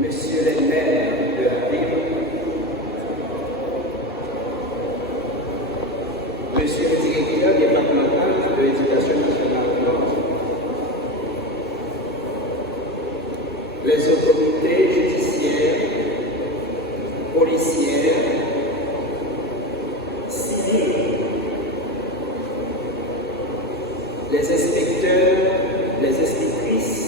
Monsieur le maire de la ville, Monsieur le directeur départemental de l'éducation nationale Nord, les autorités judiciaires, policières, civiles, les inspecteurs, les inspectrices,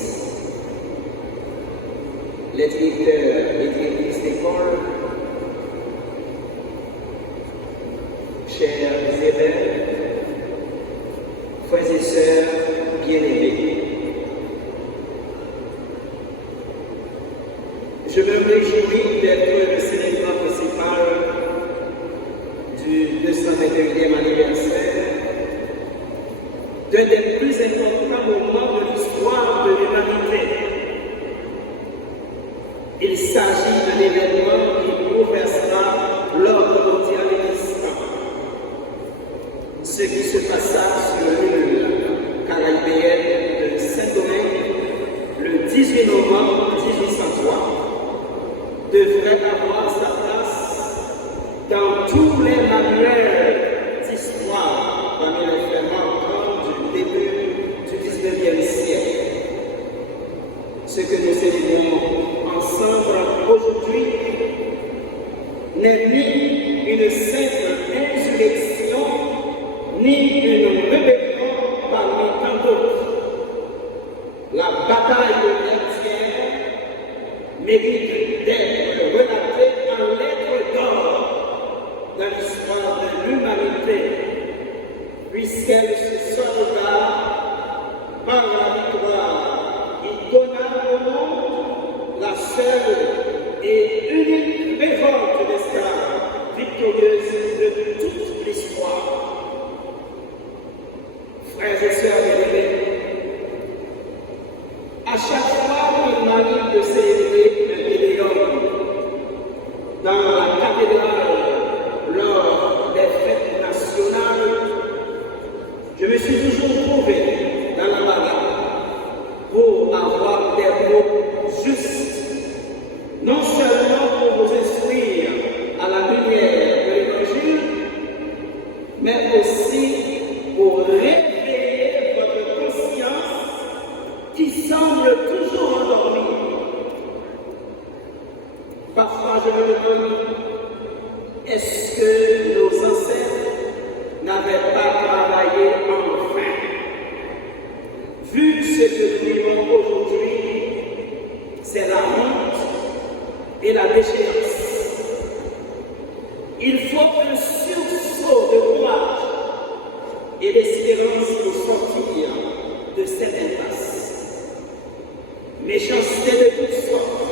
les directeurs et directrices d'école, chers élèves, frères et sœurs bien-aimés. Je me réjouis d'être le célébrant principal du 221e anniversaire d'un des plus importants moments de l'histoire de l'humanité. Il s'agit d'un événement qui bouleversera l'ordre mondial existant. Ce qui se passa sur l'île caribéenne de Saint-Domingue le 18 novembre 1803 devrait avoir sa place dans tous les manuels d'histoire parmi les faits marquants du début du 19e siècle. Ce que nous célébrons ensemble aujourd'hui n'est ni une simple insurrection, ni une rébellion parmi tant d'autres. La bataille de Vertières mérite d'être relatée en lettres d'or dans l'histoire de l'humanité, puisqu'elle se solda par la victoire qui donna au monde la seule et unique révolte d'esclaves victorieuse de toute l'histoire. Frères et sœurs bien-aimés, à chaque fois qu'il m'arrive de célébrer le Tédéum dans la cathédrale lors des fêtes nationales, je me suis toujours trouvé dans la barre pour avoir des mots justes, non seulement pour vous instruire à la lumière de l'Évangile, mais aussi pour réveiller votre conscience qui semble toujours endormie. Parfois je me demande, est-ce que nos ancêtres n'avaient pas travaillé enfin? Vu ce que nous vivons aujourd'hui, c'est la honte et la déchéance. Il faut un sursaut de courage et d'espérance pour sortir de cette impasse. Méchanceté de toutes sortes,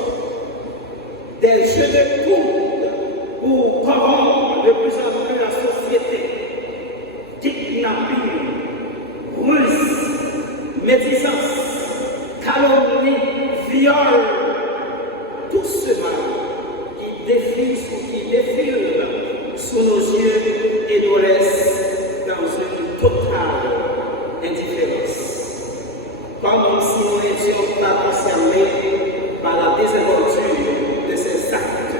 des jeux de coude pour corrompre de plus en plus la société, kidnapping, ruse, médisance, calomnie, viol, tout ce mal qui défile sous nos yeux et nous laisse dans une totale indifférence. Comme si nous n'étions pas concernés par la désinvolture de ces actes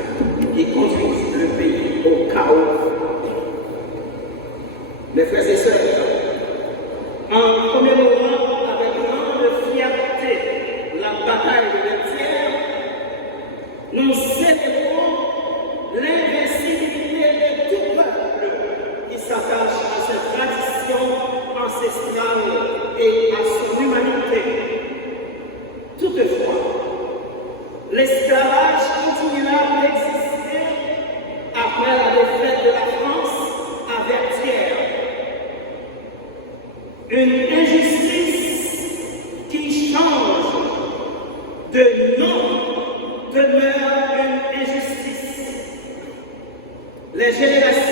qui conduisent le pays au chaos. Mes frères et sœurs, en commémorant avec grande fierté la bataille de Vertières, nous célébrons l'invincibilité de tout peuple qui s'attache à cette tradition ancestrale et à son humanité. Toutefois, l'esclavage continuera d'exister après la défaite de la France à Vertières. Une injustice qui change de nom demeure une injustice. Les générations